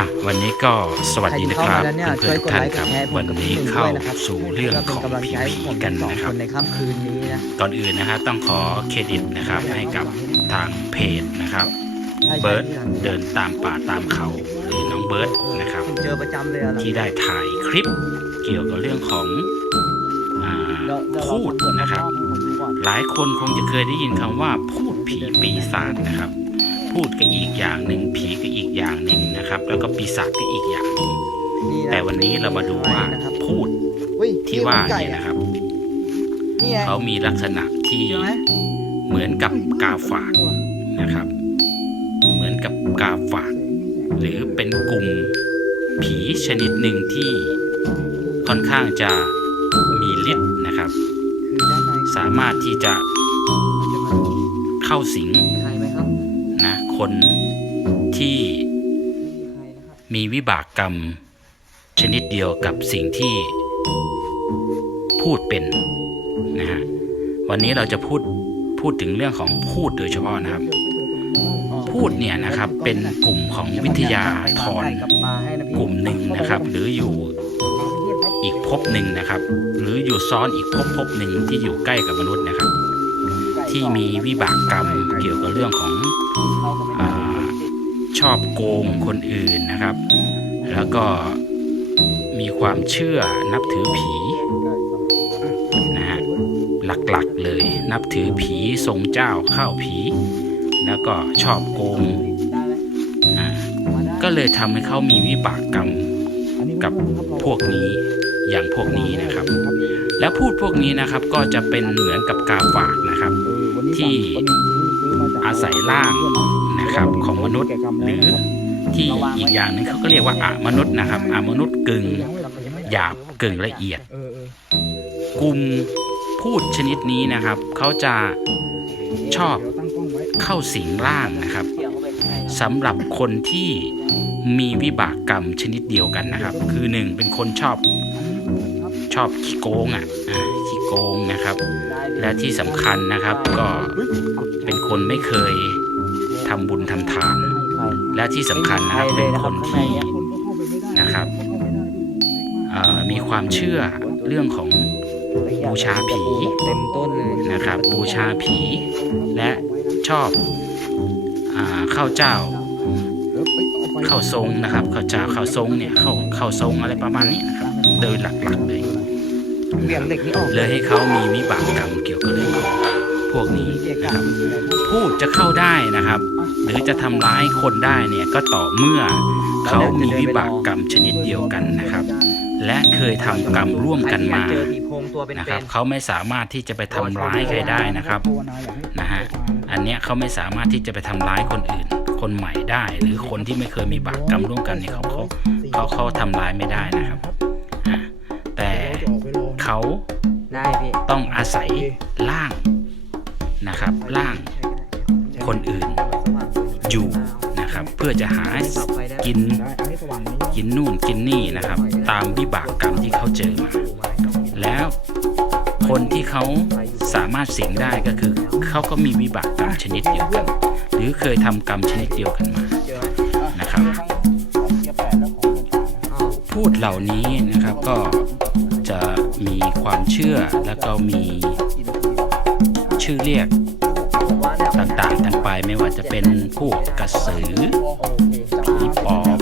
อะวันนี้ก็สวัสดีนะครับใครที่เข้ามาแล้วเนี่ยเพื่ช่อวยนกๆดท่านไลค์คกรับดแชร์วันนี้เข้าสู่เรื่องเพื่อขเป็นองกำลังผีใจให้ผมกันสองนะคครับนในค่ำคืนนี้นะก่อนอื่นนะฮะต้องขอเครดิตนะครับให้กับทางเพจนะครับใช่เบิร์ดใช่เดินตามป่าตามเขาหรือน้องเบิร์ดนะครับผมเจอประจำเลยอะเหรอที่ได้ถ่ายคลิปเกี่ยวกับเรื่องของอ่าเดี๋ยวเดี๋ยวพูดนะครับให้ผมดูก่อนหลายคนคงจะเคยได้ยินคำว่าพูดผีปีศาจนะครับ พูดก็อีกอย่างหนึ่งผีก็อีกอย่างหนึ่งนะครับ แล้วก็ปีศาจก็อีกอย่างหนึ่งนี่ะแต่วันนี้เรามาดูว่านะครับพูดอุ้ยที่ว่าไก่เนี่ยนะครับนี่ไงเขามีลักษณะที่เจอไหมเหมือนกับกาฝากนะครับ เหมือนกับกาฝากหรือเป็นกลุ่มผีชนิดหนึ่งที่ค่อนข้างจะมีฤทธิ์นะครับคือด้านในสามารถที่จะมันจะมาดูเข้าสิง คนที่มีวิบากกรรม ชนิดเดียวกับสิ่งที่พูดเป็นนะฮะวันนี้เราจะพูดพูดถึงเรื่องของพูดโดยเฉพาะนะครับ พูดเนี่ยนะครับเป็นกลุ่มของวิทยาธรกลุ่มหนึ่งนะครับ หรืออยู่อีกภพหนึ่งนะครับ หรืออยู่ซ้อนอีกภพภพหนึ่งที่อยู่ใกล้กับมนุษย์นะครับ ที่มีวิบากกรรมเกี่ยวกับเรื่องของ ชอบโกงคนอื่นนะครับ แล้วก็มีความเชื่อนับถือผีนะฮะหลักๆเลยนับถือผีทรงเจ้าเข้าผี แล้วก็ชอบโกงก็เลยทำให้เขามีวิบากกรรมกับพวกนี้อย่างพวกนี้นะครับ แล้วพูดพวกนี้นะครับก็จะเป็นเหมือนกับกาฝากนะครับ ที่ อาศัยร่างนะครับของมนุษย์หรือที่อีกอย่างหนึงเขาก็เรียกว่าอามนุษย์นะครับอามนุษย์กึ่งหยาบกึ่งละเอียดกลุ่มพูดชนิดนี้นะครับ เขาจะชอบเดี๋ยวตั้งกล้องไว้เข้าสิงร่างนะครับสำหรับคนที่มีวิบากกรรมชนิดเดียวกันนะครับ คือหนึ่งเป็นคนชอบชอบขี้โกงอะอ่าขี้ โกงนะครับ และที่สำคัญนะครับก็เป็นคนไม่เคยทำบุญทำทาน และที่สำคัญนะครับเป็นคนที่นะครับเอ่อมีความเชื่อเรื่องของบูชาผีเต็มต้นเลยนะครับ บูชาผีและชอบอ่าข้าวเจ้าข้าวทรงนะครับข้าวเจ้าข้าวทรงเนี่ยข้าวข้าวทรงอะไรประมาณนี้นะครับโดยหลักๆเลย เหวี่ยงเหล็กนี้ออกเลยให้เขามีวิบากกรรมเกี่ยวกับเรื่องของพวกนี้นะครับพูดจะเข้าได้นะครับ หรือจะทำร้ายคนได้เนี่ยก็ต่อเมื่อเขามีวิบากกรรมชนิดเดียวกันนะครับ และเคยทำกรรมร่วมกันมาเจอผีโพงตัวเป็นะครับเขาไม่สามารถที่จะไปทำร้ายใครได้นะครับนะฮะอันเนี้ยเขาไม่สามารถที่จะไปทำร้ายคนอื่น คนใหม่ได้ หรือคนที่ไม่เคยมีบากกรรมร่วมกันเนี่ยเขาเขาเขาเขาทำร้ายไม่ได้นะครับ เขาได้พี่ต้องอาศัยร่างนะครับร่างคนอื่นอยู่นะครับ เพื่อจะหากินกินนู่นกินนี่นะครับ ตามวิบากกรรมที่เขาเจอมา แล้วคนที่เขาสามารถสิงได้ก็คือ เขาก็มีวิบากกรรมชนิดเดียวกัน หรือเคยทำกรรมชนิดเดียวกันมานะครับ พูดเหล่านี้นะครับก็จะ มีความเชื่อแล้วก็มีชื่อเรียกต่างๆกันไปไม่ว่าจะเป็นพวกกระสือผีปอบ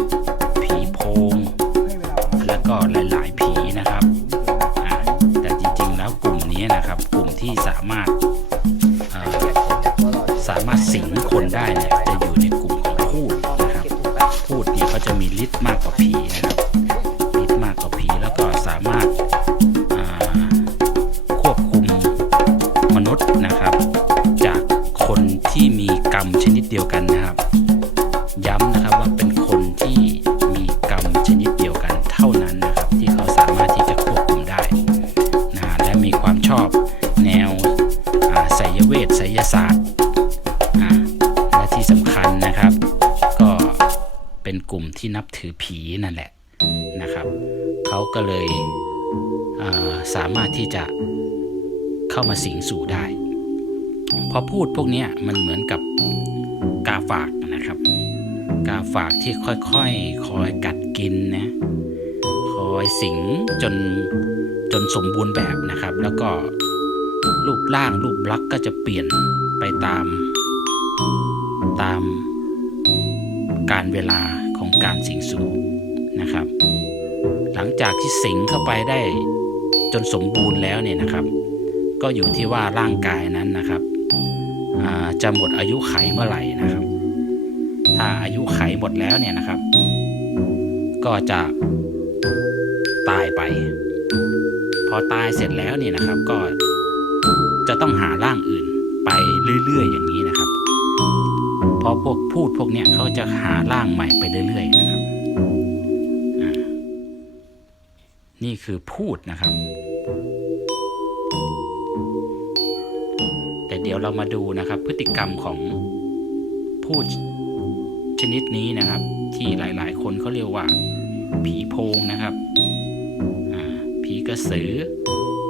ที่นับถือผีนั่นแหละนะครับเขาก็เลยสามารถที่จะเข้ามาสิงสู่ได้ พอพูดพวกนี้มันเหมือนกับกาฝากนะครับ กาฝากที่ค่อยๆคอยกัดกินนะคอยสิงจนจนสมบูรณ์แบบนะครับ แล้วก็รูปร่างรูปลักษ์ก็จะเปลี่ยนไปตามตามการเวลา การสิงสู่นะครับ หลังจากที่สิงเข้าไปได้จนสมบูรณ์แล้วเนี่ยนะครับ ก็อยู่ที่ว่าร่างกายนั้นนะครับจะหมดอายุไขเมื่อไหร่นะครับ ถ้าอายุไขหมดแล้วเนี่ยนะครับ ก็จะตายไป พอตายเสร็จแล้วเนี่ยนะครับก็จะต้องหาร่างอื่นไปเรื่อยๆอย่างนี้ นะครับพอพวกพูดพวกเนี้ยเขาจะหาร่างใหม่ไปเรื่อยๆนะครับนี่คือพูดนะครับ แต่เดี๋ยวเรามาดูนะครับ พฤติกรรมของพูดชนิดนี้นะครับ ที่หลายๆ คนเขาเรียกว่า ผีโพงนะครับผีกระสือ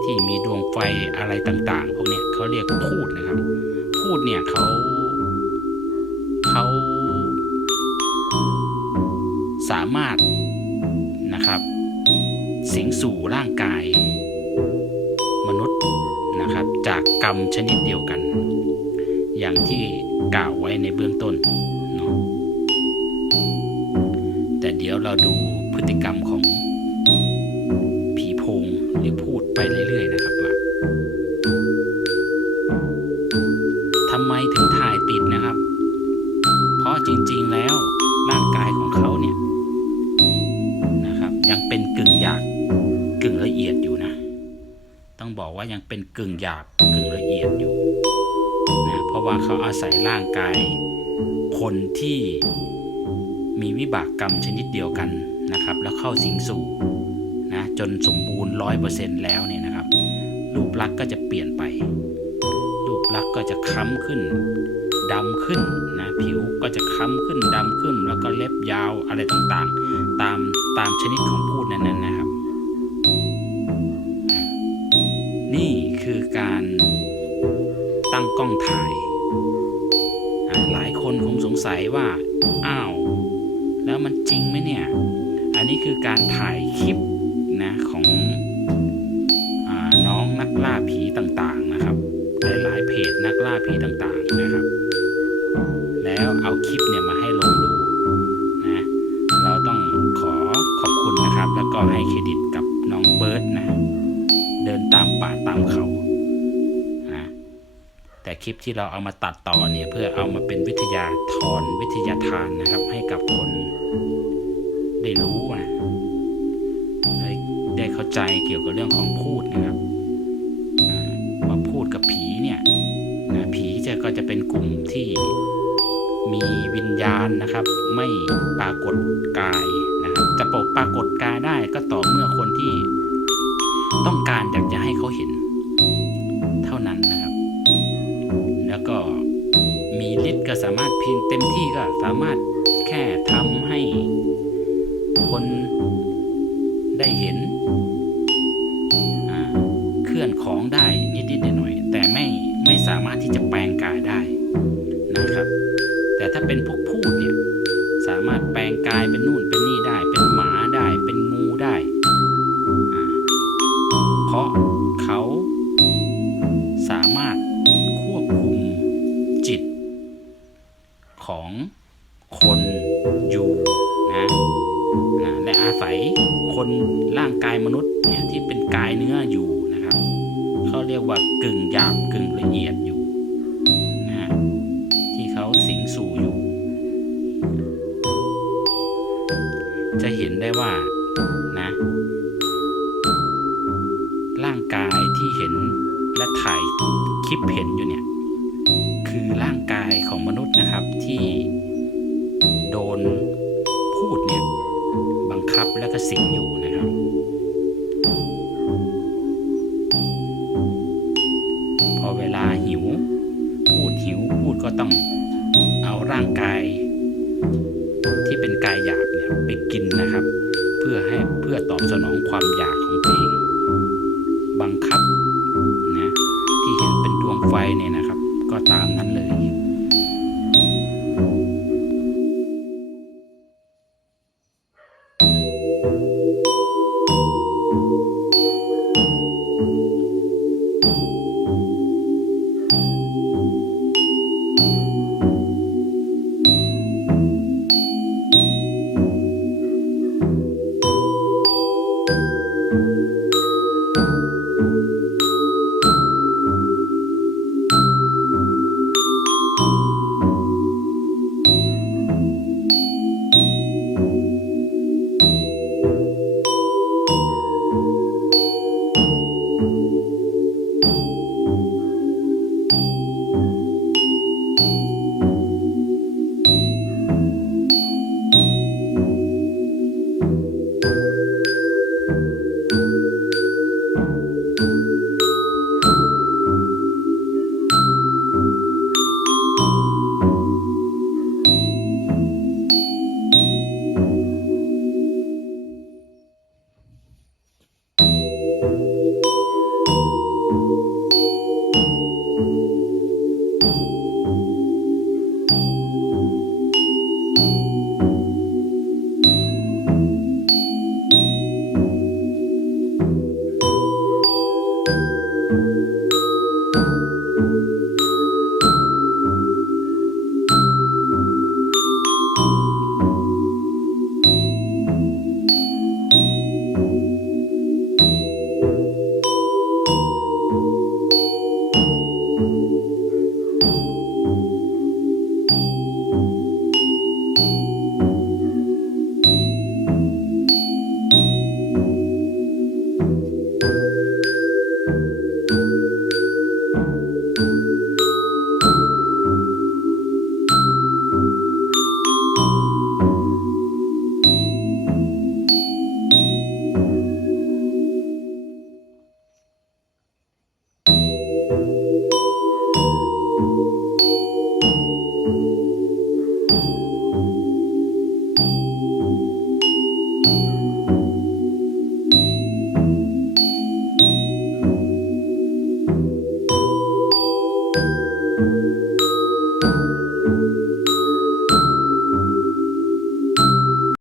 ที่มีดวงไฟอะไรต่าง ๆ พวกเนี้ยเขาเรียกพูดนะครับ พูดเนี่ยเขา สามารถนะครับ สิงสู่ร่างกาย มนุษย์นะครับ จากกรรมชนิดเดียวกัน อย่างที่กล่าวไว้ในเบื้องต้นเนาะแต่เดี๋ยวเราดูพฤติกรรมของผีโพงหรือพูดไปเรื่อยๆนะครับว่าทำไมถึงถ่ายติดนะครับ เพราะจริงๆแล้วร่างกายของเขาเนี่ย ยังเป็นกึ่งหยาบกึ่งละเอียดอยู่นะ ต้องบอกว่ายังเป็นกึ่งหยาบกึ่งละเอียดอยู่นะเพราะว่าเขาอาศัยร่างกาย คนที่มีวิบากกรรมชนิดเดียวกันนะครับ แล้วเข้าสิงสู่นะจนสมบูรณ์ร้อยเปอร์เซ็นต์แล้วเนี่ยนะครับ รูปลักษณ์ก็จะเปลี่ยนไป รูปลักษณ์ก็จะค้ำขึ้นดำขึ้นนะผิวก็จะค้ำขึ้นดำขึ้น แล้วก็เล็บยาวอะไรต่างๆ ตามตามชนิดของพูดนั้นๆนะครับ นี่คือการตั้งกล้องถ่าย หลายคนคงสงสัยว่า อ้าว แล้วมันจริงไหมเนี่ย อันนี้คือการถ่ายคลิปนะของอน้องนักล่าผีต่างๆนะครับ หลายๆเพจนักล่าผีต่างๆนะครับ แล้วเอาคลิปเนี่ยมาให้ ก็ให้เครดิตกับน้องเบิร์ดนะ เดินตามป่าตามเขานะแต่คลิปที่เราเอามาตัดต่อเนี่ยเพื่อเอามาเป็นวิทยาทรวิทยาทานนะครับ ให้กับคนได้รู้นะได้ได้เข้าใจเกี่ยวกับเรื่องของพูดนะครับว่าพูดกับผีเนี่ยนะผีจะก็จะเป็นกลุ่มที่มีวิญญาณนะครับ ไม่ปรากฏกายนะ จะปกปรากฏกายได้ก็ต่อเมื่อคนที่ต้องการอยากจะให้เขาเห็น เท่านั้นนะครับ แล้วก็มีฤทธิ์ก็สามารถพิมพ์เต็มที่ก็สามารถแค่ทำให้คนได้เห็นเคลื่อนของได้นิดๆหน่อยๆแต่ไม่ไม่สามารถที่จะแปลงกายได้นะครับ แต่ถ้าเป็นพวกพูดเนี่ยสามารถแปลงกายเป็นนู่นเป็นนี่ได้เป็น ได้ เพราะเขาสามารถควบคุมจิตของคนอยู่นะและอาศัยคนร่างกายมนุษย์เนี่ยที่เป็นกายเนื้ออยู่นะครับเขาเรียกว่ากึ่งหยาบกึ่งละเอียด คลิปเห็นอยู่เนี่ย คือร่างกายของมนุษย์นะครับที่โดนพูดเนี่ย บังคับและก็สิงอยู่นะครับพอเวลาหิว พูดหิวพูดก็ต้องเอาร่างกาย ที่เป็นกายหยาบเนี่ยไปกินนะครับ เพื่อให้เพื่อตอบสนองความอยากของตัวเองบังคับ นะที่เห็นเป็นดวงไฟเนี่ยนะครับ ก็ตามนั้นเลย